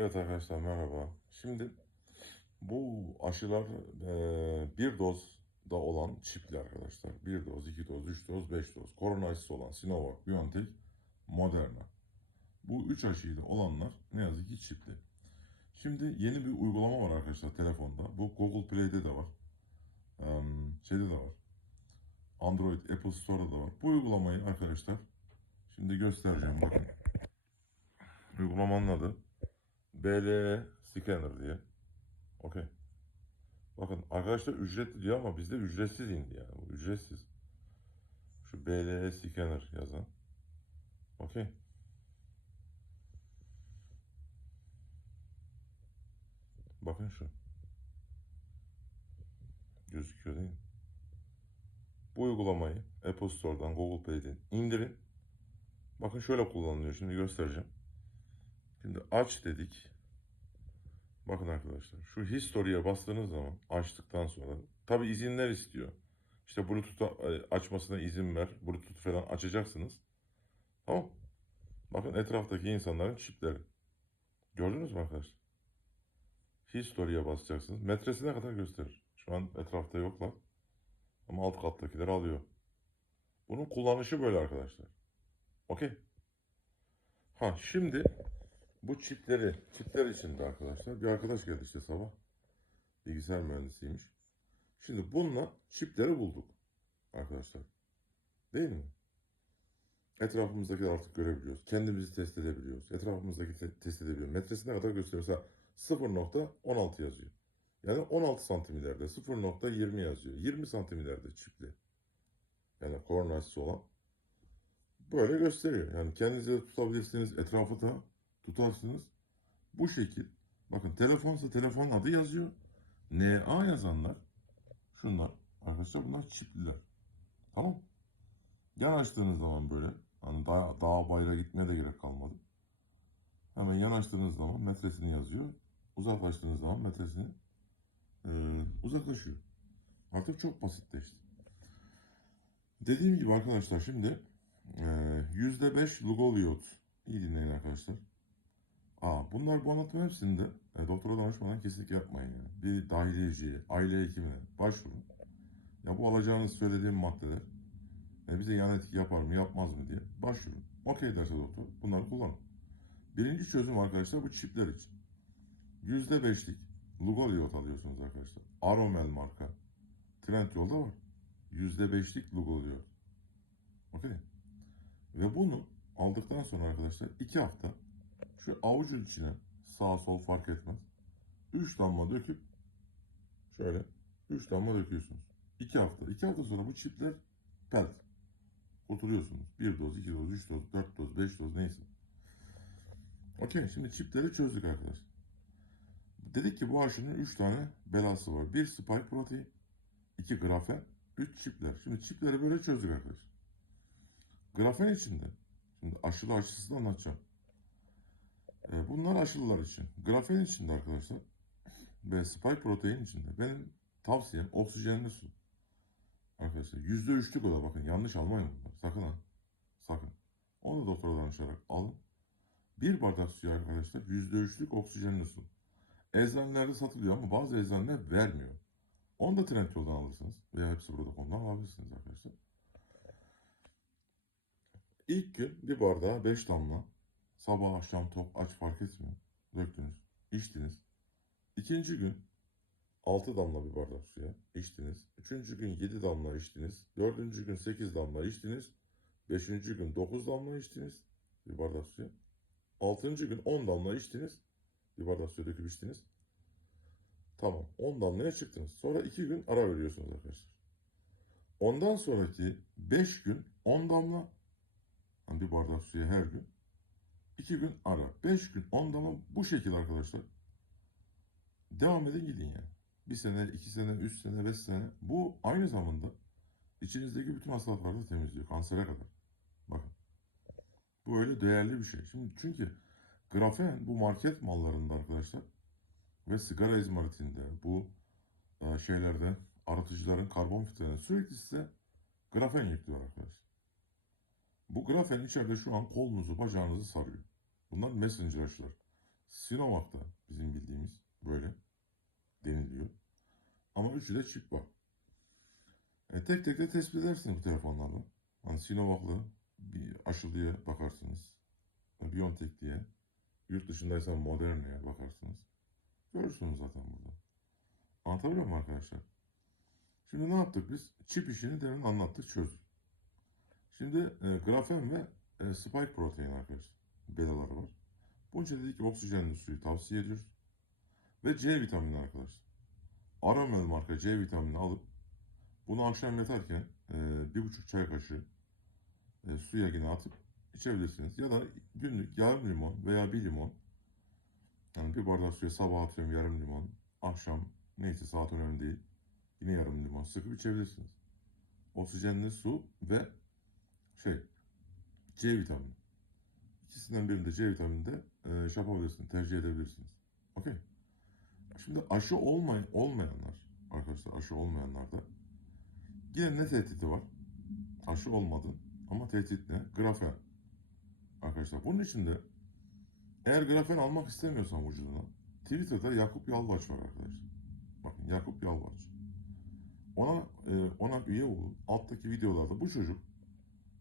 Evet arkadaşlar merhaba. Şimdi bu aşılar e, bir dozda olan çipli arkadaşlar. Bir doz, iki doz, üç doz, beş doz. Korona aşısı olan Sinovac, BioNTech, Moderna. Bu üç aşıyla olanlar ne yazık ki çipli. Şimdi yeni bir uygulama var arkadaşlar telefonda. Bu Google Play'de de var. Em, şeyde de var. Android, Apple Store'da da var. Bu uygulamayı arkadaşlar şimdi göstereceğim bakın. Uygulamanın adı BLE Scanner diye. Okey. Bakın arkadaşlar ücretli diyor ama bizde ücretsiz indi yani. Ücretsiz. Şu BLE Scanner yazan. Okey. Bakın şu. Gözüküyor değil mi? Bu uygulamayı Apple Store'dan, Google Play'den indirin. Bakın şöyle kullanılıyor. Şimdi göstereceğim. Şimdi aç dedik. Bakın arkadaşlar şu history'e bastığınız zaman açtıktan sonra tabi izinler istiyor. İşte Bluetooth açmasına izin ver. Bluetooth falan açacaksınız. Tamam. Bakın etraftaki insanların çipleri. Gördünüz mü arkadaşlar? History'e basacaksınız. Metresine kadar gösterir. Şu an etrafta yoklar. Ama alt kattakiler alıyor. Bunun kullanışı böyle arkadaşlar. Okey. Ha şimdi bu çipleri, çipler içinde arkadaşlar bir arkadaş geldi işte sabah. Bilgisayar mühendisiymiş. Şimdi bununla çipleri bulduk arkadaşlar. Değil mi? Etrafımızdaki artık görebiliyoruz. Kendimizi test edebiliyoruz. Etrafımızdaki te- test edebiliyoruz. Metresine kadar gösteriyor. Mesela 0.16 yazıyor. Yani 16 santim ileride 0.20 yazıyor. 20 santim ileride çipli. Yani koordinatçısı olan. Böyle gösteriyor. Yani kendinizi tutabilirsiniz. Etrafı da tutarsınız. Bu şekil. Bakın telefonsa telefonun adı yazıyor. NA yazanlar şunlar. Arkadaşlar bunlar çipliler. Tamam. Yanaştığınız zaman böyle hani dağ, dağa bayrağa gitmeye de gerek kalmadı. Hemen yanaştığınız zaman metresini yazıyor. Uzaklaştığınız zaman metresini e, uzaklaşıyor. Artık çok basitleşti. Dediğim gibi arkadaşlar şimdi e, %5 Lugoliot. İyi dinleyin arkadaşlar. Aa, bunlar bu anlatım hepsinde e, doktora danışmadan kesinlikle yapmayın yani. Bir dahiliyeciye, aile hekimine başvurun. Ya bu alacağınız söylediğim maddeler e, bize yan etki yapar mı yapmaz mı diye başvurun. Okey derse doktor bunları kullanın. Birinci çözüm arkadaşlar bu çipler için. %5'lik Lugoliot alıyorsunuz arkadaşlar. Aromel marka. Trendyol'da var. %5'lik Lugoliot. Okey. Ve bunu aldıktan sonra arkadaşlar 2 hafta şu avucun içine sağ sol fark etmez. 3 damla döküp şöyle 3 damla döküyorsunuz. 2 hafta. 2 hafta sonra bu çipler pelt. Oturuyorsunuz. 1 doz, 2 doz, 3 doz, 4 doz, 5 doz neyse. Okey şimdi çipleri çözdük arkadaşlar. Dedik ki bu aşının 3 tane belası var. 1 spike protein, 2 grafen, 3 çipler. Şimdi çipleri böyle çözdük arkadaşlar. Grafen içinde. Şimdi aşılı aşısını anlatacağım. E, bunlar aşılılar için. Grafen içinde arkadaşlar ve spike protein içinde. Benim tavsiyem oksijenli su. Arkadaşlar yüzde üçlük o da bakın yanlış almayın bunları. Sakın ha. Sakın. Onu da doktora danışarak alın. Bir bardak suya arkadaşlar yüzde üçlük oksijenli su. Eczanelerde satılıyor ama bazı eczaneler vermiyor. Onu da Trendyol'dan alırsınız. Veya hepsi burada konudan alabilirsiniz arkadaşlar. İlk gün bir bardağa 5 damla sabah akşam tok aç fark etmiyor. Döktünüz. içtiniz. İkinci gün 6 damla bir bardak suya içtiniz. Üçüncü gün 7 damla içtiniz. Dördüncü gün 8 damla içtiniz. Beşinci gün 9 damla içtiniz. Bir bardak suya. Altıncı gün 10 damla içtiniz. Bir bardak suya döküp içtiniz. Tamam. 10 damlaya çıktınız. Sonra 2 gün ara veriyorsunuz arkadaşlar. Ondan sonraki 5 gün 10 damla. Yani bir bardak suya her gün. 2 gün ara. 5 gün 10 damla bu şekilde arkadaşlar. Devam edin gidin yani. Bir sene, iki sene, üç sene, beş sene. Bu aynı zamanda içinizdeki bütün hastalıkları da temizliyor. Kansere kadar. Bakın. Bu öyle değerli bir şey. Şimdi çünkü grafen bu market mallarında arkadaşlar ve sigara izmaritinde bu e, şeylerde aratıcıların karbon filtrelerinde sürekli size grafen yüklüyor arkadaşlar. Bu grafen içeride şu an kolunuzu, bacağınızı sarıyor. Bunlar messenger aşılar. Sinovac'ta bizim bildiğimiz böyle deniliyor. Ama üçü de çip var. E, tek tek de tespit edersiniz bu telefonlarla. Hani Sinovac'lı bir aşılıya bakarsınız. Biontech diye. Yurt dışındaysan Moderna'ya bakarsınız. Görürsünüz zaten burada. Anlatabiliyor muyum arkadaşlar? Şimdi ne yaptık biz? Çip işini demin anlattık, çözdük. Şimdi e, grafen ve e, spike protein arkadaşlar. Betaları var. Bunun için dedik ki oksijenli suyu tavsiye ediyoruz. Ve C vitamini arkadaşlar. Aramel marka C vitamini alıp bunu akşam yatarken e, bir buçuk çay kaşığı e, suya yine atıp içebilirsiniz. Ya da günlük yarım limon veya bir limon yani bir bardak suya sabah atıyorum yarım limon. Akşam neyse saat önemli değil. Yine yarım limon sıkıp içebilirsiniz. Oksijenli su ve şey C vitamini. İkisinden birinde C vitamini de e, şey yapabilirsiniz, tercih edebilirsiniz. Okey. Şimdi aşı olmay olmayanlar, arkadaşlar aşı olmayanlarda yine ne tehdidi var? Aşı olmadı ama tehdit ne? Grafen. Arkadaşlar bunun için de eğer grafen almak istemiyorsan vücuduna Twitter'da Yakup Yalvaç var arkadaşlar. Bakın Yakup Yalvaç. Ona e, ona üye olun. Alttaki videolarda bu çocuk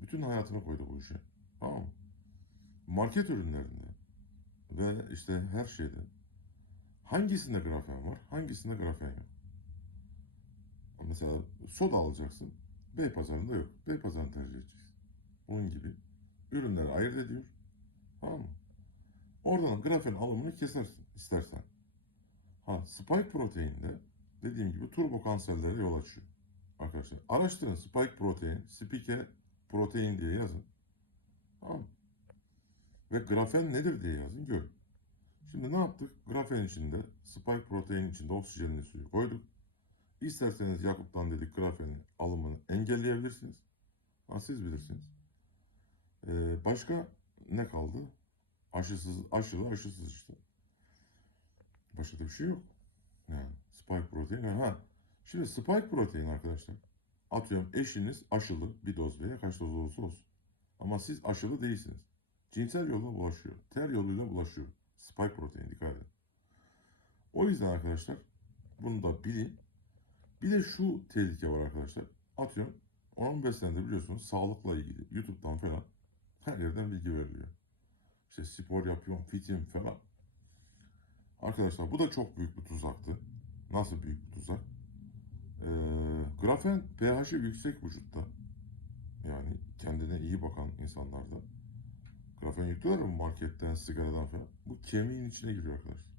bütün hayatını koydu bu işe. Tamam mı? Market ürünlerinde ve işte her şeyde hangisinde grafen var, hangisinde grafen yok. Mesela soda alacaksın. Bey pazarında yok. Bey pazarını tercih edeceksin. Onun gibi ürünleri ayırt ediyor. Tamam mı? Oradan grafen alımını kesersin istersen. Ha, spike proteinde dediğim gibi turbo kanserlere yol açıyor. Arkadaşlar araştırın spike protein, spike protein diye yazın. Tamam mı? Ve grafen nedir diye yazın görün. Şimdi ne yaptık? Grafen içinde, spike protein içinde oksijenli suyu koyduk. İsterseniz Yakup'tan dedik grafenin alımını engelleyebilirsiniz. Ha, siz bilirsiniz. Ee, başka ne kaldı? Aşısız, aşılı, aşısız işte. Başka da bir şey yok. Yani spike protein. Ha. Şimdi spike protein arkadaşlar. Atıyorum eşiniz aşılı bir doz veya kaç doz olursa olsun. Ama siz aşılı değilsiniz. Cinsel yolla bulaşıyor. Ter yoluyla bulaşıyor. Spike protein dikkat edin. O yüzden arkadaşlar bunu da bilin. Bir de şu tehlike var arkadaşlar. Atıyorum 10-15 senedir biliyorsunuz sağlıkla ilgili YouTube'dan falan her yerden bilgi veriliyor. İşte spor yapıyorum, fitim falan. Arkadaşlar bu da çok büyük bir tuzaktı. Nasıl büyük bir tuzak? Ee, grafen pH'i yüksek vücutta. Yani kendine iyi bakan insanlarda. Grafen yüklüyorlar mı marketten, sigaradan falan? Bu kemiğin içine giriyor arkadaşlar.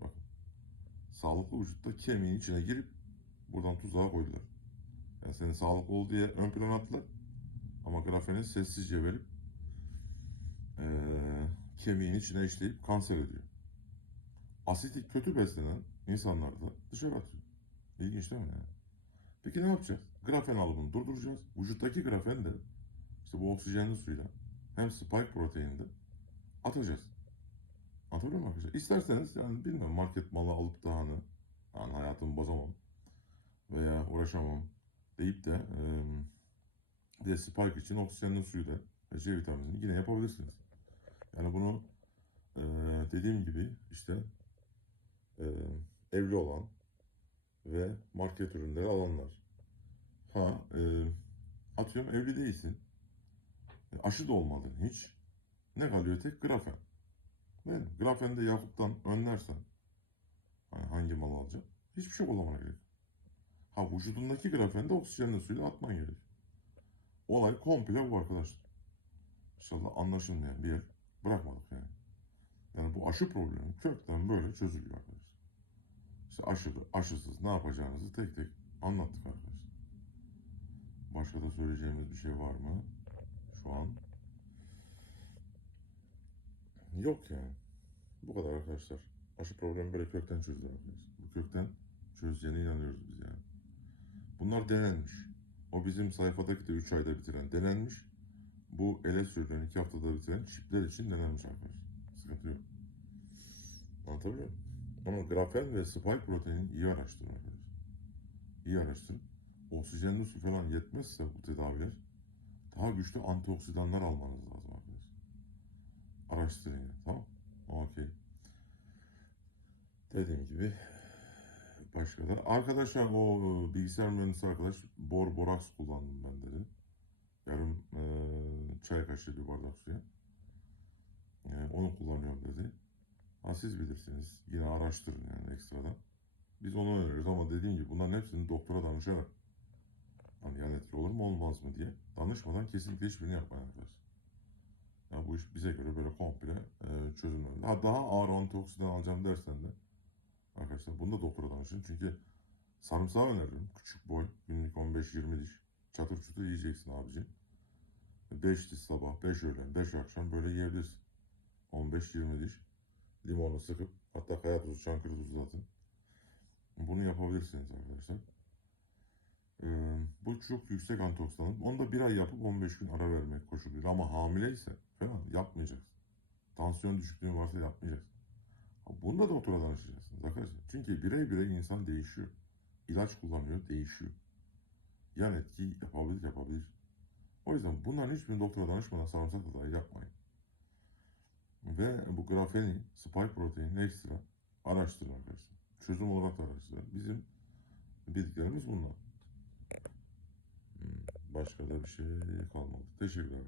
Bakın. Sağlıklı vücutta kemiğin içine girip buradan tuzağa koydular. Yani seni sağlıklı ol diye ön plana attılar. Ama grafeni sessizce verip eee kemiğin içine işleyip kanser ediyor. Asitik kötü beslenen insanlar da dışarı atıyor. İlginç değil mi yani? Peki ne yapacağız? Grafen alımını durduracağız. Vücuttaki grafen de işte bu oksijenli suyla hem spike proteininde atacağız. Anlatabiliyor muyum arkadaşlar? İsterseniz yani bilmiyorum market malı alıp da hani, hani hayatımı bozamam veya uğraşamam deyip de e, de spike için oksijenli suyu da C vitaminini yine yapabilirsiniz. Yani bunu e, dediğim gibi işte e, evli olan ve market ürünleri alanlar. Ha e, atıyorum evli değilsin. E, aşı da olmadın hiç. Ne kalıyor tek? Grafen. Değil mi? Grafeni de Yakup'tan önlersen hani hangi mal alacağım? Hiçbir şey bulamana gerek. Ha vücudundaki grafeni de oksijenli suyla atman gerek. Olay komple bu arkadaşlar. İnşallah anlaşılmayan bir yer bırakmadık yani. Yani bu aşı problemi kökten böyle çözülüyor arkadaşlar. İşte aşılı, aşısız ne yapacağınızı tek tek anlattık arkadaşlar. Başka da söyleyeceğimiz bir şey var mı? Şu an yok yani. Bu kadar arkadaşlar. Aşı problemi böyle kökten arkadaşlar. Bu kökten çözeceğine inanıyoruz biz yani. Bunlar denenmiş. O bizim sayfadaki de 3 ayda bitiren denenmiş. Bu ele sürülen 2 haftada bitiren çipler için denenmiş arkadaşlar. Sıkıntı yok. Anlatabiliyor muyum? Ama grafen ve spike proteini iyi araştırın arkadaşlar. İyi araştırın. Oksijenli su falan yetmezse bu tedaviler daha güçlü antioksidanlar almanız lazım arkadaşlar. Araştırın yani tamam Okey. Dediğim gibi başka da. Arkadaşlar o e, bilgisayar mühendisi arkadaş bor boraks kullandım ben dedi. Yarım e, çay kaşığı bir bardak suya. E, onu kullanıyorum dedi. Ha siz bilirsiniz. Yine araştırın yani ekstradan. Biz onu öneriyoruz ama dediğim gibi bunların hepsini doktora danışarak mu olmaz mı diye danışmadan kesinlikle hiçbirini yapmayın arkadaşlar. Ya bu iş bize göre böyle komple e, çözümlenir. Ha daha ağır antioksidan alacağım dersen de arkadaşlar bunu da doktora danışın. Çünkü sarımsağı öneririm. Küçük boy günlük 15-20 diş. Çatır çutur yiyeceksin abici. 5 diş sabah, 5 öğlen, 5 akşam böyle yiyebilirsin. 15-20 diş. Limonu sıkıp hatta kaya tuzu, çankırı tuzu atın. Bunu yapabilirsiniz arkadaşlar. Bu çok yüksek antioksidan. Onu da bir ay yapıp 15 gün ara vermek koşuluyla. Ama hamile ise falan yapmayacaksın. Tansiyon düşüklüğün varsa yapmayacaksın. Bunu da doktora danışacaksınız arkadaşlar. Çünkü birey birey insan değişiyor. İlaç kullanıyor, değişiyor. Yan etki yapabilir, yapabilir. O yüzden bunların hiçbirini doktora danışmadan sarımsak dahi yapmayın. Ve bu grafeni, spike protein ekstra araştırın arkadaşlar. Çözüm olarak da araştırın. Bizim bildiklerimiz bunlar. Başka da bir şey kalmadı. Teşekkürler.